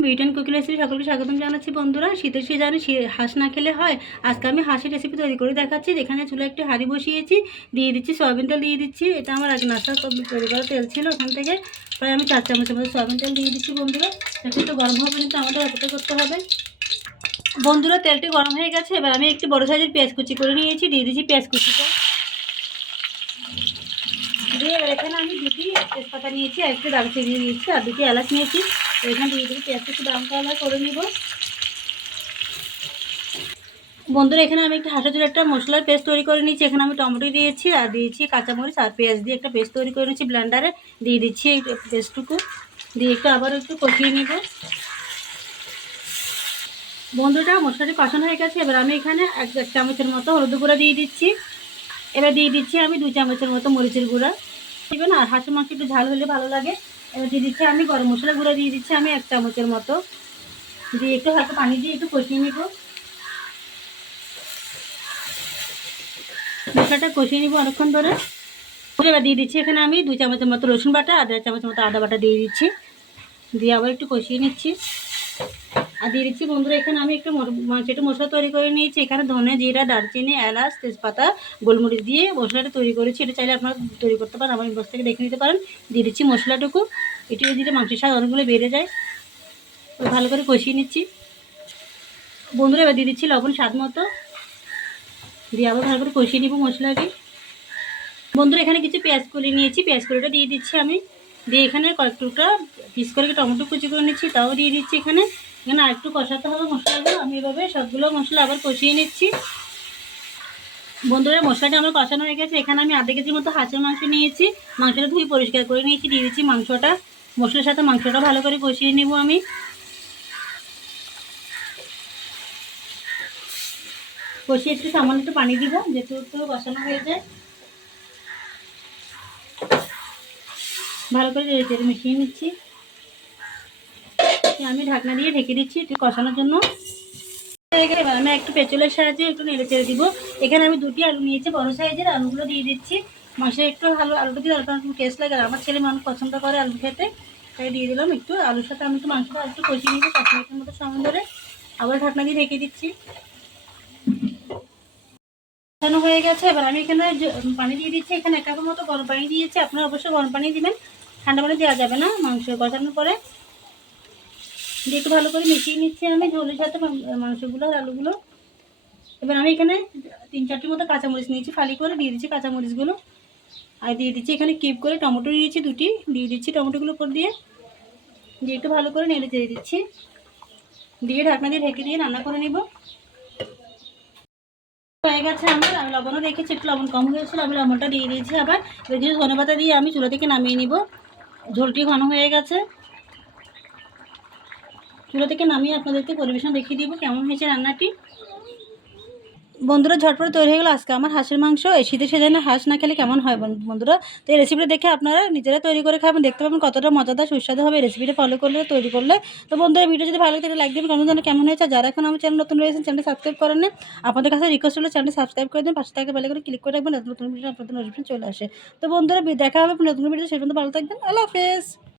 Britain cooking recipe সকলকে স্বাগতম জানাচ্ছি বন্ধুরা। শীতের সিজনে শী- হাঁস না খেলে হয়। আজকে আমি হাঁসের রেসিপি তৈরি করে দেখাচ্ছি। যেখানে চুলে একটি হাঁড়ি বসিয়েছি, দিয়ে দিচ্ছি সয়াবিন তেল দিয়ে দিচ্ছি। এটা আমার আগে নাস্তা তৈরি করা তেল ছিল ওখান থেকে। প্রায় আমি চার চামচের মতো সয়াবিন তেল দিয়ে দিচ্ছি বন্ধুরা। এটা তো গরম হবে কিন্তু আমাদের অপেক্ষা করতে হবে। বন্ধুরা, তেলটি গরম হয়ে গেছে। এবার আমি একটি বড় সাইজের পেঁয়াজ কুচি করে নিয়েছি। দিয়ে দিচ্ছি পেঁয়াজ কুচিটা। এবার এখানে আমি দুটি তেজপাতা নিয়েছি, আর একটু দারচিনি নিয়েছি, আর দুটি এলাচ নিয়েছি। এখানে দিয়ে দিচ্ছি পেঁয়াজটা একটু দাম করে নিব। বন্ধুরা, এখানে আমি একটা জন্য একটা মশলার পেস্ট তৈরি করে নিয়েছি। এখানে আমি টমেটো দিয়েছি, আর দিয়েছি কাঁচামরিচ, আর পেঁয়াজ দিয়ে একটা পেস্ট তৈরি করে নিয়েছি ব্লেন্ডারে। দিয়ে দিচ্ছি এই পেস্টটুকু। দিয়ে একটু আবার একটু কষিয়ে নিব। বন্ধুটা মশলাটি কষানো হয়ে গেছে। এবার আমি এখানে এক চামচের মতো হলুদ গুঁড়া দিয়ে দিচ্ছি। এবার দিয়ে দিচ্ছি আমি দুই চামচের মতো মরিচের গুঁড়া। দিবেন আর হাঁসের মাংস একটু ঝাল হলে ভালো লাগে। এবার দিয়ে দিচ্ছি আমি গরম মশলা গুঁড়া দিয়ে দিচ্ছি আমি এক চামচের মতো। দিয়ে একটু হালকা পানি দিয়ে একটু কষিয়ে নিব। মশলাটা কষিয়ে নিব অনেকক্ষণ ধরে। এবার দিয়ে দিচ্ছি এখানে আমি দু চামচের মতো রসুন বাটা দেড় চামচের মতো আদা বাটা দিয়ে দিচ্ছি। দিয়ে আবার একটু কষিয়ে নিচ্ছি। আর দিয়ে দিচ্ছি বন্ধুরা, এখানে আমি একটু সেটা মশলা তৈরি করে নিয়েছি। এখানে ধনে, জিরা, দারচিনি, এলাচ, তেজপাতা, গোলমরিচ দিয়ে মশলাটা তৈরি করেছি। এটা চাইলে আপনারা তৈরি করতে পারেন, আমার বস থেকে দেখে নিতে পারেন। দিয়ে দিচ্ছি মশলাটুকু। এটি দিলে মাংসের স্বাদ অনেকগুলো বেড়ে যায়। ভালো করে কষিয়ে নিচ্ছি। বন্ধুরা, এবার দিয়ে দিচ্ছি লবণ স্বাদ মতো। দিয়ে আবার ভালো করে কষিয়ে নিব মশলাটি। বন্ধুরা, এখানে কিছু পেঁয়াজ কলি নিয়েছি। পেঁয়াজ কলিটা দিয়ে দিচ্ছি আমি। দিয়ে এখানে কয়েক টুকরা, পিস করে টমেটো কুচি করে নিচ্ছি, তাও দিয়ে দিচ্ছি এখানে। এখানে আরেকটু কষাতে হবে মশলাগুলো। আমি এভাবে সবগুলো মশলা আবার কষিয়ে নিচ্ছি। বন্ধুরা, মশলাটা আমার কষানো হয়ে গেছে। এখানে আমি আধা কেজির মতো হাঁসের মাংস নিয়েছি। মাংসটা ধুয়ে পরিষ্কার করে নিয়েছি, দিয়ে দিচ্ছি মাংসটা। মশলার সাথে মাংসটা ভালো করে কষিয়ে নেব আমি। কষিয়ে একটু সামান্য একটু পানি দিব, যেহেতু একটু কষানো হয়ে যায়। ভালো করে মিশিয়ে নিচ্ছি। আমি ঢাকনা দিয়ে ঢেকে দিচ্ছি একটু কষানোর জন্য। এবার আমি একটু পেঁচলের সাহায্যে একটু নেড়ে চেড়ে দিব। এখানে আমি দুটি আলু নিয়েছি, বড় সাইজের আলুগুলো দিয়ে দিচ্ছি। মাসে একটু ভালো আলুটা দিয়ে আলুটা একটু টেস্ট লাগে আমার ছেলে মানুষ পছন্দ করে আলু খেতে, তাই দিয়ে দিলাম একটু। আলুর সাথে আমি একটু মাংসটা একটু কষিয়ে নিয়েছি পাঁচ মিনিটের মতো সময় ধরে। আবার ঢাকনা দিয়ে ঢেকে দিচ্ছি। কষানো হয়ে গেছে, এবার আমি এখানে পানি দিয়ে দিচ্ছি। এখানে এক কাপের মতো গরম পানি দিয়েছি, আপনারা অবশ্যই গরম পানি দিবেন। ঠান্ডা পানি দেওয়া যাবে না মাংস কষানোর পরে। দিয়ে একটু ভালো করে মিশিয়ে নিচ্ছি আমি, ঝোলের সাথে মাংসগুলো আর আলুগুলো। এবার আমি এখানে তিন চারটি মতো কাঁচামরিচ নিয়েছি, ফালি করে দিয়ে দিচ্ছি কাঁচামরিচগুলো। আর দিয়ে দিচ্ছি এখানে কিপ করে টমেটো নিয়েছি দুটি, দিয়ে দিচ্ছি টমেটোগুলো উপর দিয়ে। দিয়ে একটু ভালো করে নেড়ে দিয়ে দিচ্ছি। দিয়ে ঢাকনা দিয়ে ঢেকে দিয়ে রান্না করে নিব। হয়ে গেছে আমার, আমি লবণও রেখেছি, একটু লবণ কম হয়েছিল, আমি লবণটা দিয়ে দিয়েছি আবার। কিছু ধনে পাতা দিয়ে আমি চুলা থেকে নামিয়ে নিব। ঝোলটি ঘন হয়ে গেছে। চুলা থেকে নামিয়ে আপনাদেরকে পরিবেশন দেখিয়ে দিব কেমন হয়েছে রান্নাটি। বন্ধুরা, ঝটপট তৈরি হয়ে গেলো আজকে আমার হাঁসের মাংস। এই শীতের সেজনে হাঁস না খেলে কেমন হয় বন- বন্ধুরা? তো এই রেসিপিটা দেখে আপনারা নিজেরা তৈরি করে খাবেন। দেখতে পাবেন কতটা মজাদার, সুস্বাদু হবে রেসিপিটা ফলো করলে, তৈরি করলে। তো বন্ধুরা ভিডিও যদি ভালো লাগে লাইক দেবেন। কমেন্ট কেমন হয়েছে। যারা এখন আমার চ্যানেল নতুন রয়েছেন চ্যানেল সাবস্ক্রাইব করেন আপনাদের কাছে রিকোয়েস্ট হলো চ্যানেল সাবস্ক্রাইব করে দিন। পাশে থাকে করে ক্লিক করে রাখবেন, নতুন ভিডিও আপনাদের নোটিফিকেশন চলে আসে। তো বন্ধুরা দেখা হবে নতুন ভিডিও সেই পর্যন্ত ভালো থাকবেন। আল্লাহ হাফেজ।